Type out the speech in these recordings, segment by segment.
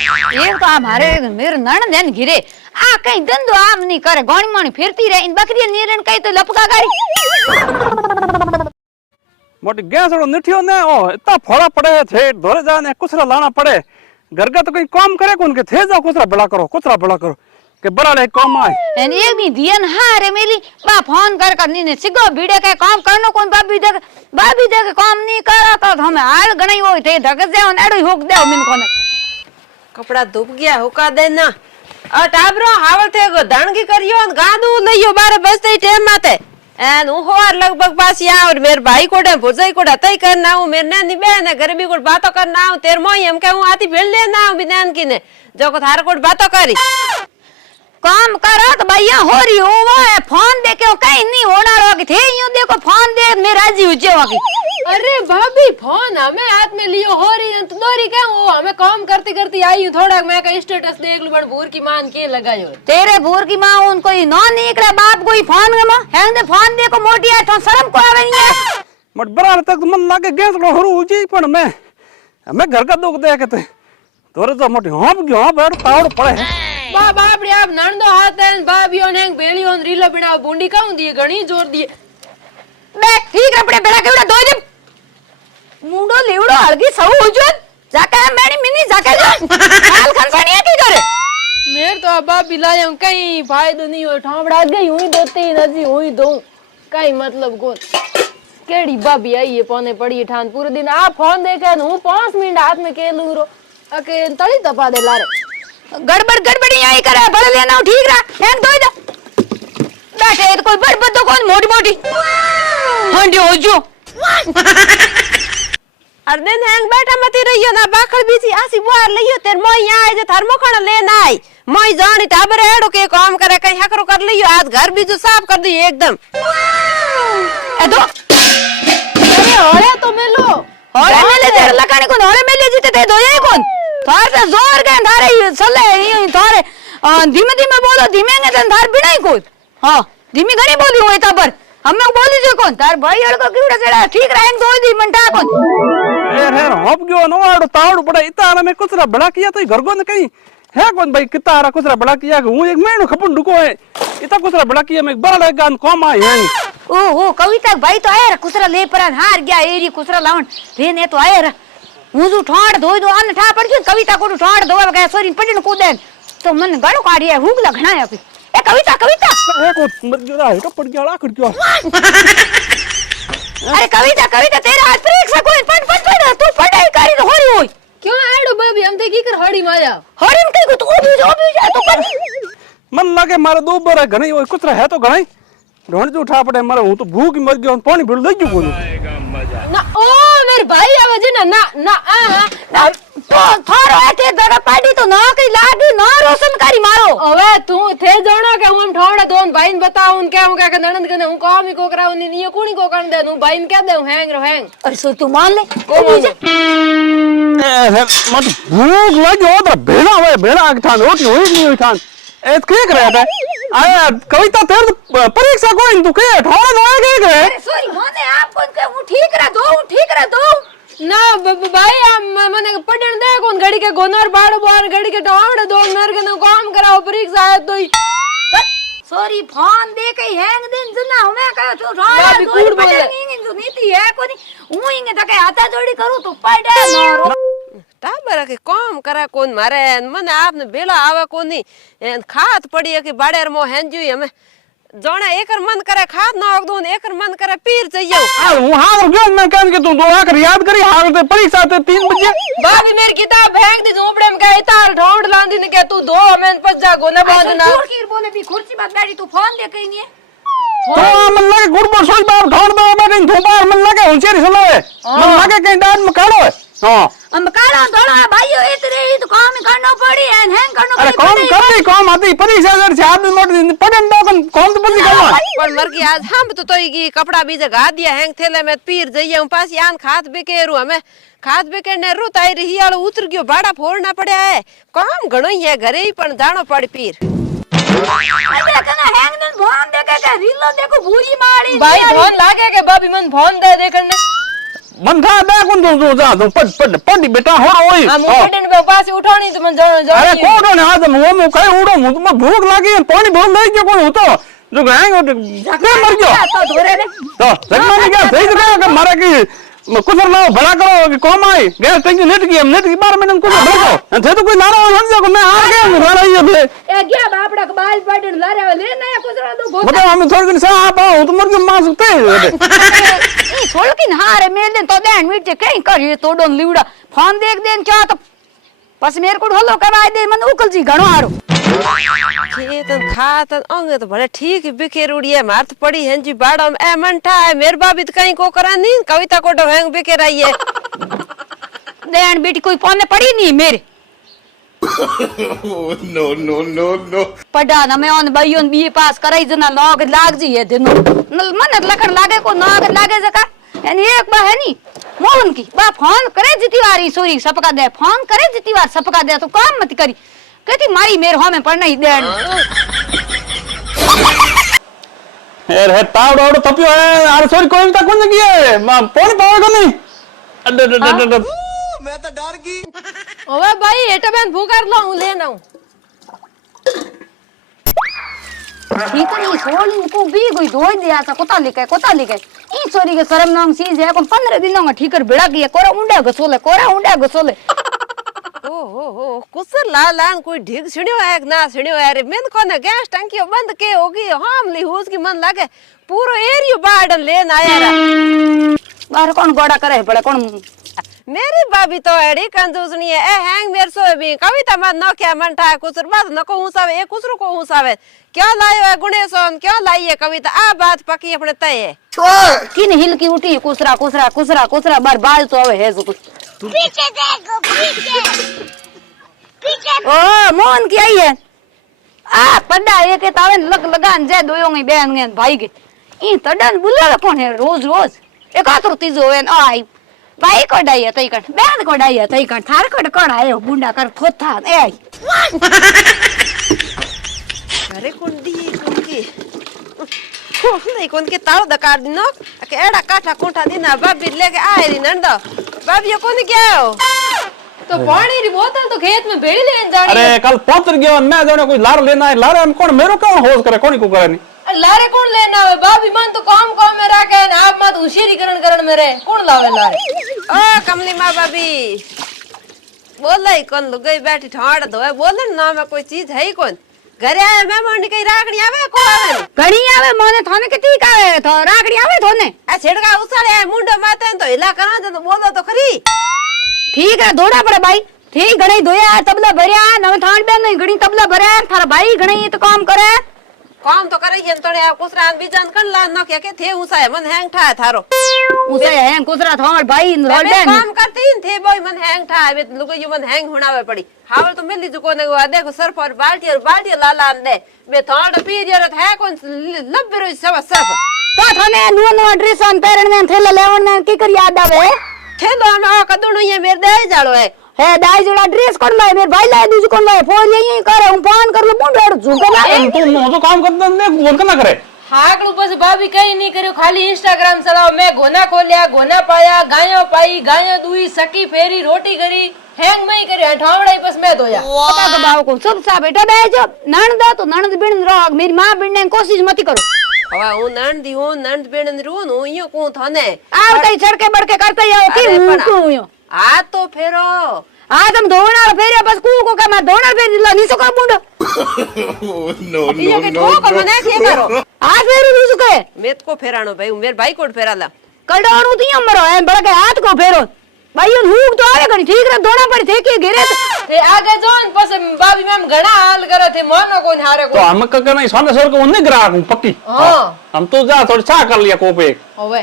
एक तो हमारे मेरे नणंद है घिरे आ कहीं धंधो आम नहीं करे गोणी मोणी फिरती रहे इन बकरी नीरण कहीं तो लपका गाड़ी मोटी गैस रो निठियो ने ओ इतना फोड़ा पड़े थे धोरे जाने कुछरा लाना पड़े घर का तो कहीं काम करे कौन के थे जाओ कुछरा बड़ा करो के बड़ा ले काम आए एन एक भी दियन हारे मिली बा फोन कर नी सिगो भीड़े के काम करनो कौन भाभी दे काम नहीं करा तो हमें हाल गणई होई थे धक से on एडो हुक दे मिन कोने कपड़ा धुप गया हुका देना आ टाबरो हावल थे गो दणगी करियो न गादू लइयो 12 बजते टाइम माते एन होर लगभग पास या और मेरे भाई कोडे भुजाई कोडा तई करना हूं मेरे ने बहन गरबी कोड बातो करना हूं तेर मोई हम कहूं आती भेल लेना हूं बिनान किने जो को थार कोड बातो करी काम करा तो भैया हो रही हो वो है फोन दे के कहीं नहीं होना रोगी थे यूं देखो फोन दे मैं राजी हो जाओगी अरे भाभी फोन हमें हाथ में लियो हो रही तो दोरी क्या हो हमें काम करती करती आई हूं थोड़ा मैं का स्टेटस देख लूं बड़ भूर की मान के लगायो तेरे भूर की मां उन कोई नौ निकला बाप कोई फोन में हैंग दे फोन दे को मोटी है तो शर्म को आवे नहीं है मत बरार तक मन लागे गैस रो हरु जी पण मैं घर का दुख दे के तोरे तो मोटी हम गयो बैठ तावड़ पड़े है बाप रे आप नंदो हाथ है भाभीओ ने बेलियो न रीला बिना बूंडी काऊ दी घणी जोर दी बे ठीक रे पड़े बेड़ा केवड़ा दो दे मुंडो लेवड़ो हलगी सौ हो जो जाके मैंने मिनी जाके जो हाल खनसनिया की करे मेर तो अब बिलाया कहीं फायदो नहीं हो ठावड़ा गई हुई दोती नजी हुई दो कहीं मतलब को केड़ी भाभी आई है पौने पड़ी ठान पूरे दिन आप फोन देखे न हूं 5 मिनट हाथ में के लूरो अके तली तपा दे लारे गड़बड़ी यही करे बड़ लेना ठीक रहा हैंग दो दे बैठे तो कोई बड़ बद्दो कौन मोटी हंडी हो जो अर्धन हैंग बैठा मती रहियो ना बाखल बीसी आसी बुआर लइयो तेर मोई यहां आए जे थर्मो खाना लेना आई मोई जानी टाबर एड़ो के काम करे कहीं हकरो कर लियो आज घर भी जो साफ कर दी एकदम ए दो अरे होरे तो मिलो होरे मेले तेरे लगाने को होरे मेले जीते थे दो ये कौन थार से जोर के थारे सले थारे धीमे धीमे बोलो धीमे ने थार बिना ही कोई हां धीमी घणी बोली होय ता पर हमें बोली जो कौन तार भाई अड़ को कीड़ा सेड़ा ठीक रहेंगे दो दी मंटा कौन ए रे हप गयो नो आड़ो तावड़ पड़े इतारा में कुछ बड़ा किया तो घर को न कहीं है कौन भाई कितना आरा कुछ बड़ा किया हूं एक महीनो खपन डुको है इतना कुछ बड़ा किया मैं बड़ा गान कम आई है ओहो कविता भाई तो आया कुसरा ले पर हार गया एरी कुसरा लावन रे ने तो आया हूं जो ठाड़ धोई दो अन ठा पड़ गई कविता को ठाड़ धोवा गया सोरी पड़न कूदे तो मन गणो काढ़ी है हुग लगना है ए कविता एक मर गया है तो पड़ गया आखिर क्यों अरे कविता तेरा हाथ परीक्षा कोई पढ़ तू पढ़ाई करी तो होरी होई क्यों एड़ो भाभी हम ते की कर हड़ी माया होरी में कई को तू भी जा तो कर मन लगे मारे दो बार घणी ओए कुछ है तो घणी ढोंड जो उठा पड़े मारे हूं तो भूख मर गयो पानी भर ले जो ना ओ मेरे भाई आवे जे ना तो थारो एते जगह पाडी तो ना कई लागी ना रोशन करी मारो ओवे तू थे जाना के हम ठोड़ा दोन भाईन बताऊं के हम का ननंद के हूं काम ही को कराऊं नी कोणी को कर दे हूं भाईन क्या दे हैंग अरे सो तू मान ले ए मत भूख लगे तो बेड़ा आग ठान रोटी होई नहीं ठान ए के करे बे आया कविता तेर परीक्षा कोई तू के ठोड़ा होए के अरे सॉरी माने आप कौन के हूं ठीक रह दो ना भाई मने पढ़न दे कौन घड़ी के गोनर बाड़ बार घड़ी के टावड़ दो मेरे के काम कराओ परीक्षा है तो सॉरी फोन दे के हैंग दिन जना हमें कहो तू ठाड़ा दो नहीं जो नीति है कोनी हूं इंगे तके हाथा जोड़ी करू तो पड़े मारो टाबर के काम करा कौन मारे मने आपने बेला आवे कोनी खात पड़ी है कि बाड़ेर मो हेंजू हमें जोना एकर मन करे खात ना आग दोन एकर मन करे पीर चाहिए हूं हां गयो मैं कहन के तू दो आकर याद करी हां ते परीक्षा ते 3 बजे भाभी मेरी किताब हैंग दी झोपड़े में गए तार ढोंड लांदी ने के तू दो हमें पस जा गोना बांधना की बोले भी खुर्ची बात गाड़ी तू फोन दे कहीं नहीं तो मन लगे गुड़ पर सोई बार ढोंड दो मैं कहीं धोबार मन लगे होशियारी सुनावे मन लगे कहीं डांड में काढ़ो है हां हम काला थोड़ा भाईयो इतरे ही तो काम ही करना पड़ी है हैंग करना अरे काम आती परीक्षा अगर से आदमी मोट पढ़न दो कौन तो बसी करना पर मर की आज हम तो की कपड़ा भी जगा दिया हैंग थैले में पीर जइया पास यान खात बेकेरू हमें खात बेकेने रू ताई रही आलो उतर गयो बाड़ा फोड़ना पड़या है काम घणो ही है घरे ही पण जानो पड़ पीर अबे कना हैंग ने फोन दे के रीलो देखो भूरी मारी भाई फोन लागे के भाभी मन फोन दे करने બંધા દે કોણ તું જા તું પડી બેટા હોરો હોય આ મુકડન બે પાછી ઉઠાણી તો મને અરે કોડો ને આ હું કઈ ઉડો હું તો ભૂખ લાગી પાણી ભૂખ લઈ ગયો કોણ હું તો જો ગાંગ જકને મર ગયો તો ધોરે ને તો જગમાં ગયા થઈ ગયો કે મારે કી कुछ ना भला करो कि कौन आई गैस टंकी नेट की 12 मिनट कुछ भला करो थे तो कोई नारा समझो को मैं आ गया नारा ये थे ए गया बापड़ा के बाल पाटन लारे ले नया कुछ दो गोता मतलब हम थोड़ी दिन से आ पाओ तो मर के मां सकते ई छोड़ के हारे मेल दे तो देन मीट के कहीं कर ये तोड़ो लीवड़ा फोन देख देन क्या तो बस मेरे को हलो करवा दे मन उकल जी घणो हारो खेतन खातन अंगे तो भले ठीक बिखेर उड़िए मारत पड़ी हैं जी बाड़म ए मनठा है मेरे बाबी तो कहीं को करा नहीं कविता को ढंग बिखेर आई है देन बेटी कोई पौने पड़ी नहीं मेरे नो नो नो नो पढ़ा ना मैं ऑन भाई ऑन बीए पास कराई जना लॉग लाग जी है दिन मन लखन लागे को नाग लागे जका यानी एक बा है नी मोहन की बा फोन करे जिती वारी सोरी सपका दे फोन करे जिती वार सपका दे तो काम मत करी कहती मारी मेरे हो में पढ़ना ही देन यार है तावड़ो तपियो है अरे सॉरी कोई तक कौन की है पानी पावेगा नहीं अड्डे मैं तो डर गई ओवे भाई एटा बेन भूकर लो हूं लेना हूं ठीक नहीं सोली को भी कोई धोई दिया था कोता लेके ई सोरी के शर्म नाम चीज है को 15 दिनों में ठीकर बिड़ा गया कोरा उंडा घसोले ओ कुसर लालान कोई ढीक छिड़ियो है ना छिड़ियो है रे मेन कोने गैस टंकी बंद के होगी हम ली हुस की मन लागे पूरो एरियो बाड़न लेन आया रा बाहर कौन गोड़ा करे पड़े कौन मेरी भाभी तो एड़ी कंजूसनी है ए हैंग मेर सो भी कविता मत न क्या मन ठा कुसर बात न को हुसावे ए कुसरो को हुसावे क्यों लायो है गुणेशोन क्यों लाई है कविता आ बात पकी अपने तय है किन हिल की उठी कुसरा बार बाल तो आवे है कुछ पीछे देखो पीछे ओ मोहन की आई है आ पड्डा ये के तावे लग लगान जे दोयो गई बहन गन भाई के ई तडन बुलावे कौन है रोज एक आतरो तीजो है आई भाई को डाई तई कट बहन को डाई तई कट थार कट कोण आयो बुंडा कर थोथा ए आई अरे कुंडी कुंकी नहीं कौन के ताव दकार दिनो के एड़ा काठा कोठा दिना बाबी लेके आए री नंद बाबी कौन क्या हो तो पानी री बोतल तो खेत में भेड़ी लेन जानी अरे कल पोतर गयो मैं जाने कोई लार लेना है लारे हम कौन मेरो कौन होश करे कोनी को करे नहीं लारे कौन लेना है बाबी मन तो काम में रखे न आप मत होशियारीकरण करण मेरे कौन लावे लारे ओ कमली मां बाबी बोल रही कौन लुगाई बैठी ठाड़ धोए बोल ना में कोई चीज है ही कौन घरे आए मेहमान कई राखड़ी आवे को आवे घणी आवे मोने थाने के ठीक आवे तो राखड़ी आवे थोने आ छिड़का उसारे मुंडो माते तो हिला करा दे तो बोलो तो खरी ठीक है दौड़ा पड़े भाई ठीक घणी धोया तबला भरया नव थान बेन नहीं घणी तबला भरया थारा भाई घणी तो काम करे काम तो करे हिन तोड़े कुसरा बीजन कर ला न के थे उसाए मन हैंग ठा थारो उसे है कुसरा थार भाई रोल मैं काम करती थे बोय मन हैंग ठा बे लुको यो मन हैंग होनावे पड़ी हावल तो मिली जुको ने देखो सर पर बाल्टी लाला दे बे थाड़ पीरियड है कौन लब्बरो सब तो थाने नुवा ड्रेस ऑन पेरन में थेला लेवन ने की कर याद आवे थेलो में आ कदुनु ये मेरे दे जालो है दाई जोड़ा ड्रेस कोन लाए मेरे भाई लाए दूसरी कोन लाए फोन यही करे हम फोन कर लो मुंडो झुके ना तुम तो काम करते ने बोल के ना करे हाकड़ू बस भाभी कहीं नहीं करियो खाली इंस्टाग्राम चलाओ मैं गोना खोलिया गोना पाया गायो पाई गायो दुई सकी फेरी रोटी करी हैंग में ही करी ठावड़ा बस मैं धोया पता तो बाव को सब सा बेटा दे जो नणद तो नणद बिन रो मेरी मां बिन कोशिश मत करो हवा हूं नणदी हूं नणद बिन रू नु यो को थाने आव तई छड़के बड़के करते आओ की हूं यो आ तो फेरो आ तुम धोना फेरे बस को का मैं धोना फेर दिला नी सका मुंडो नो ये के नो ठोक मने के करो आ फेरू नी सके मेत को फेरानो भाई मेरे भाई को फेराला कलडाणू ती हमरो है बड़के हाथ को फेरो भाई हुक तो आवे गनी ठीक रे धोना पड़ी थे के घेरे ते आगे जोन पस बाबी मैम घणा हाल करे थे मोनो कोन हारे को तो हम का नहीं सोने सर को उन्हें ग्राहक हूं पक्की हां हम तो जा थोड़ा सा कर लिया कोप एक होवे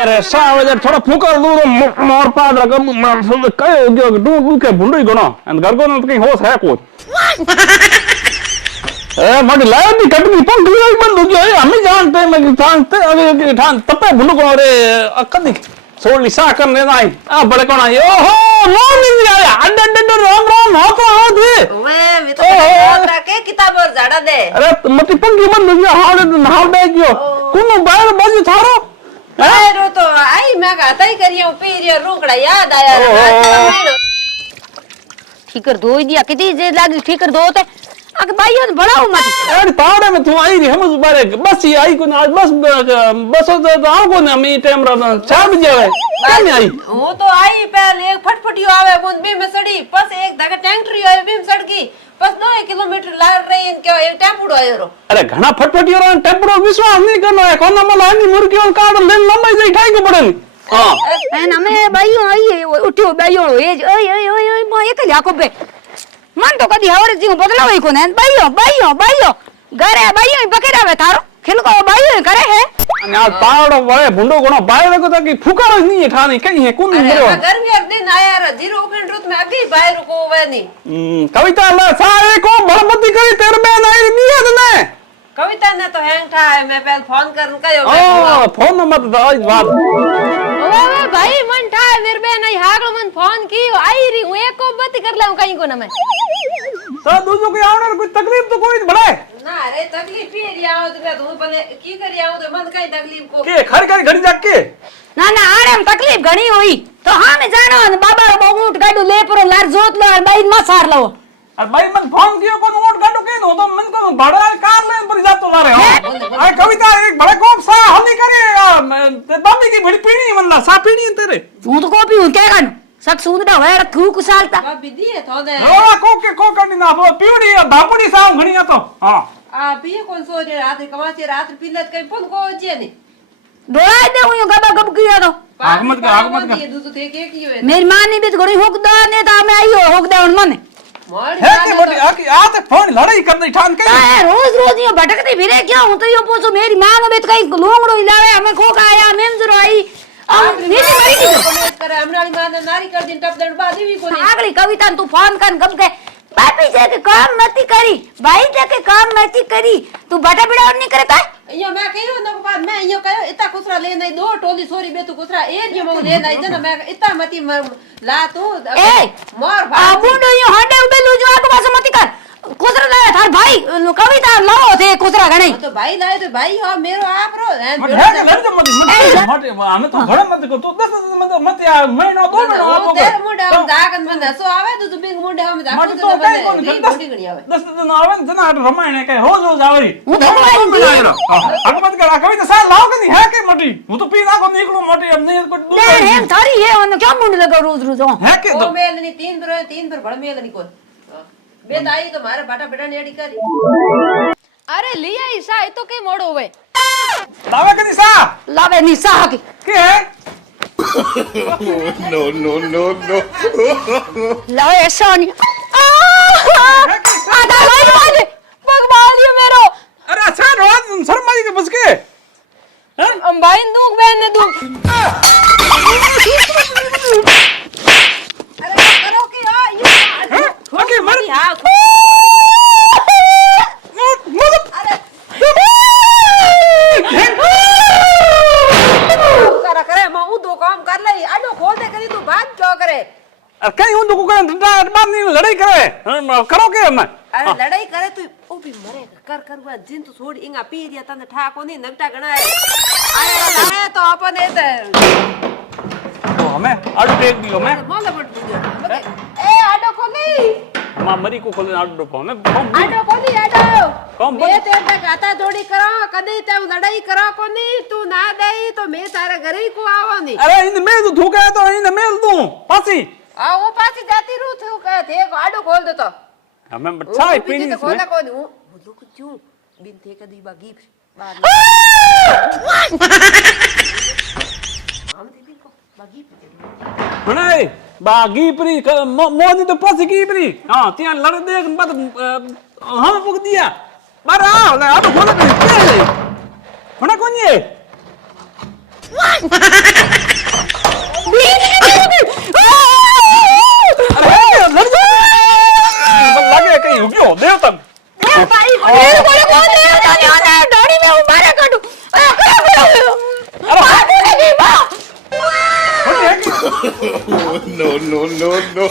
अरे सावे जब थोड़ा फूकर दूर मोर पाद रग मार सब कहे हो गयो डू के भुंडई गनो एंड घर को न कहीं होश है को ए मड लाए भी कट भी पंख भी बंद हो गया हम जानते मैं जानते अरे ठान तपे भुंड को रे कदी सोली सा करने नहीं आ बड़े कोन आई ओहो नो नहीं आया अड्ड अड्ड राम हो तो आओ दे ओए मैं तो बोलता के किताब और झाड़ा दे अरे मती पंखी बंद हो गया हाड़ दे गयो कोनो बाहर बज थारो रो तो आई मैं कहता ही करियो पी रियो रोकड़ा याद आया ठीकर धो दिया कितनी जे लागी ठीकर धो ते अग भाइयों ने बड़ा मत अरे तावड़े में तू आई रही हम बारे बस ही आई को आज बस बस तो आओ को ना मैं टाइम रा 4 बजे आवे क्या नहीं आई वो तो आई पहले एक फटफटियो आवे बुन बी में सड़ी बस एक धक्का टैंकरी आवे बी में सड़ गई बस 9 किलोमीटर लार रही इनके एक टेम्पो आयो रो अरे घना फटफटी रो टेम्पो विश्वास नहीं करनो है कोना मला आनी मुर्गी और कार्ड लेन लंबाई जाई ठाई को पड़े हां एना में भाइयों आई उठ्यो भाइयों ए ओए ओए ओए मैं एक लाको बे मन तो कदी हवर जी बदलाव को ने भाइयों घरे भाइयों बकेरावे थारो खिलको भाइयों करे है અને આ તાવડો વળે ભૂંડો ઘણો બાયરો કો તો કે ફુકારો જ નહીં ઠાની કઈ હે કોણ મર્યો गर्मी एक दिन आया रे जीरो उखन रुत में अभी बाहर को वे नहीं कविता ला सारे को बड़मती करी तेरे बेन आई नियत ने कविता ने तो हैंग था मैं पहले फोन कर कयो ओ फोन मत दो आज बात ओए भाई मन था मेरे बहन आई हागलो मन फोन की आई रही हूं एक को बात कर ले कहीं को ना मैं तो दूसरो के आवने कोई तकलीफ तो कोई बड़े ना अरे तकलीफ ही रिया हो तो मैं तो पहले की करिया हो तो मन कई तकलीफ को के खर खर घड़ी जाके ना ना आरे में तकलीफ घणी हुई तो हां में जानो बाबा रो बगूट गाडू ले परो लार जोत लो और बाई मसार लो और भाई मन फोन कियो को नोट गाडो के तो मन को बड़ा कार लेन पर जातो मारे हां आ कविता एक बड़े कोप सा हल्दी करे ते बाबी की बड़ी पीणी मनला सा पीणी तेरे तू तो कॉपी हूं क्या कान सक सुंदरा होया थू कुसालता अब दिए तो दे रोला को करनी ना वो पीड़ी बापुड़ी सा घणी तो हां आ भी कौन सो रे रात कमाचे रात पिलत कई फोन को जे नहीं डोला दे हूं गबा गब किया तो आगमत का ये दूध थे के की है मेरी मां ने भी घणी होक दा ने ता मैं आई होक दे उन मन मोड़ी है कि मोटी आकी आते फोन लड़ाई कर दई ठान के रोज ये भटकती फिरे क्या हूं तो यो पूछो मेरी मां ने भी कहीं लोंगड़ो हिलावे हमें खोक आया मेंजरो आई अब नीचे मरी की करे हमराली मां ने नारी कर दिन टप दड़ बादी भी कोनी आगली कविता तू फोन कर गब के बापी जे के काम मती करी भाई जे के काम मती करी तू बटा बिड़ा नहीं करता यो मैं कहियो न बाद मैं यो कहियो इता कुसरा ले नहीं दो टोली सोरी बे तू कुसरा एक जो मो ले नहीं जना मैं इता मती ला तू ए मोर आ बुंडो यो हडे उबे लूजो आको पास मती कर कुसरा लाया थार भाई कविता लाओ थे कुसरा गणे तो भाई लाए तो भाई हो मेरो आप रो मत है कि लड़ मत मत हमें तो बड़ा मत को तो 10 मत या महीना 2 महीना आपको तेरे मुंडे हम जागन मन सो आवे तो बिंग मुंडे हम जागन तो बने बॉडी गणी आवे 10 दिन आवे जना रमायण के रोज रोज आवरी હું તો आगमत करा कभी तो साल लाओ कि नहीं है के मोटी वो तो पीना को निकलो मोटी अब नहीं कुछ ले हेम थारी है उन क्या मुंड लगा रोज रोज है के ओ तो मेल नहीं 3 पर बड़ मेल नहीं कोई बे ताई तो मारे बाटा बेटा नेडी करी अरे लिया ईसा ये तो के मोड़ होवे लावे के दिशा लावे निसा की के है no, no, no, no. लावे सोनी आ दा भाई भाई भगवान ये मेरो अरे अच्छा रोज शर्मा जी के बस के हैं अंबाई दुख बहन ने दुख अरे करो की आ ये ओके मर हां करा करे मैं उ दो काम कर ले आडो खोल दे करी तू बात क्यों करे अरे कहीं उन दुको करे बात नहीं लड़ाई करे करो के हम अरे लड़ाई करे तू ओ भी मरे कर कर जिन तो छोड़ इंगा पी दिया तने ठा कोनी नगटा गणा है अरे लाए तो अपन ए हमें आडू टेक दियो मैं मोले बट दियो ए आडो खोली मां मरी को खोले आडू को मैं आडो खोली आडो कौन मैं तेरे तक आता जोड़ी करो कदी ते लड़ाई करो कोनी तू ना देई तो मैं तारे घरे को आवो नी अरे इन में तो थूका है तो इन मेल दूं पासी आ वो पासी जाती रू थू का थे आडो खोल दे तो हमें चाय पीनी तो खोला कोनी वो लोग क्यों बिन थे कदी बागी बाद हम थे बिन को बागी हणे बागी परी मोनी तो पासी की परी हां त्या लड़ दे बाद हां पुग दिया बार आ ले आडू खोले के हणे कोन ये अरे लड़ जा लगे कहीं हो गयो देव तक भाई मेरे को कौन ले जाने गाड़ी में उबारे काटू अरे बा no, no, no, no.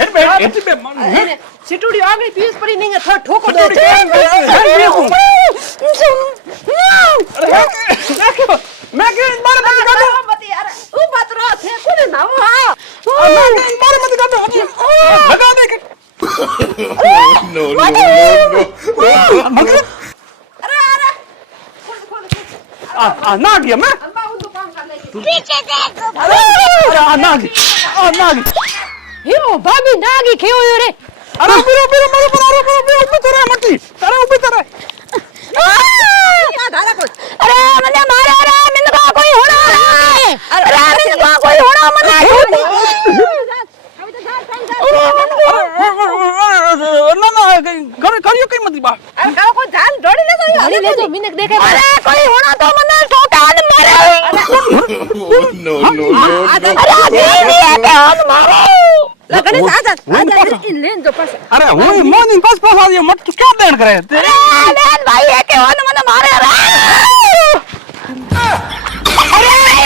હેડ બે એને ચીટુડી આગળ પીસ પડી નહીં થોડ ઠોકો દો मैं के मारे मत काटो મતી યાર ઊભા તો રહો છે કોને નાવો હા मारे मत काटो लगा दे no, no, no. અરે અરે आ ना गया मैं અંબા ઊંધું કામ કર લે अरे ना गया યો ભાભી નાગી ખેયો રે अरे बिरो बिरो मारो मारो ऊपर तो रहा मती अरे ऊपर तो रहा અરે મને મારે અરે મને કા કોઈ હોણા અરે મને કા કોઈ હોણા મને ना करियो कई मत बा અરે કાળો કોઈ જાન ઢોળી લેતો ઢોળી લેજો મિનક દેખે અરે કોઈ હોણા તો મને ઠોકા ને મારે Oh, no, no, no. અરે દીદી કે હન મારો લગને આજા ઇન લેન જો પાછા अरे હું મોની પાસ પાસ આવ્યો મત તું ક્યાં દેણ કરે તે અરે બેન ભાઈ કે હન મને મારે અરે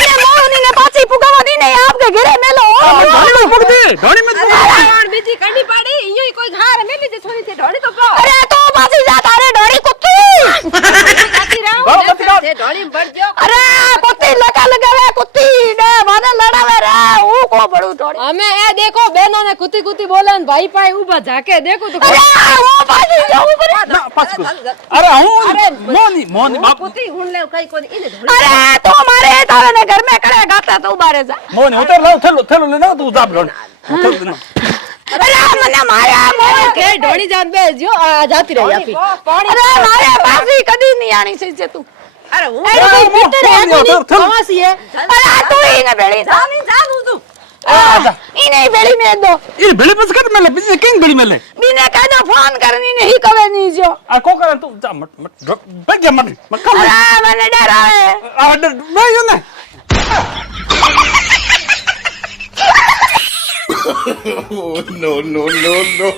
એને મોની ને પાછી પુગાવા દી ને આપકે ઘરે મેલો ढोली में पक दे ढोली में અરે બીજી કડી પાડી ઈયો કોઈ ઘાર મેલી દે છોરી તે ઢોળી તો કો અરે તો પાછી જા તારે ડોડી કુત્તી કાતી રાવ તે ઢોળી ભરજો અરે કુત્તી લગાવે કુત્તી ને મને લડાવે રે હું કો બડું ડોડી અમે એ દેખો બહેનો ને કુતી કુતી બોલે ને ભાઈ પાય ઊભા ઝાકે દેખો તો અરે હું પાછી જાઉં પર ना पास अरे હું મોની બાપ કુતી હુન લેવ કઈ કોઈ ઈને ઢોળી અરે તો મારે તારે ને ઘર में करे गाता तो बारे जा મોની ઉતર લાવ થેલો લેનો તું જાપ ઢોલી અરે મને માર્યા મોય કે ઢોળી જાન બે જો આ જાતી રહી આપી અરે મારે પાછી કદી નહીં આણી છે તું અરે હું અરે કોઈ પીટર હે તો નહીં થેલો કવાસી હે અરે તું ઈને બેળી જા જાની જાનું તું ઈને બેળી में दो ये बेली बस कर मेले बिजने किंग बेली मेले बिने कहदो फोन करनी नहीं कवे नहीं जो आ को करे तू जा मत बैठ जा मत कम अरे मैंने डर आवे आ मैं जो ना Oh, no, no, no, no.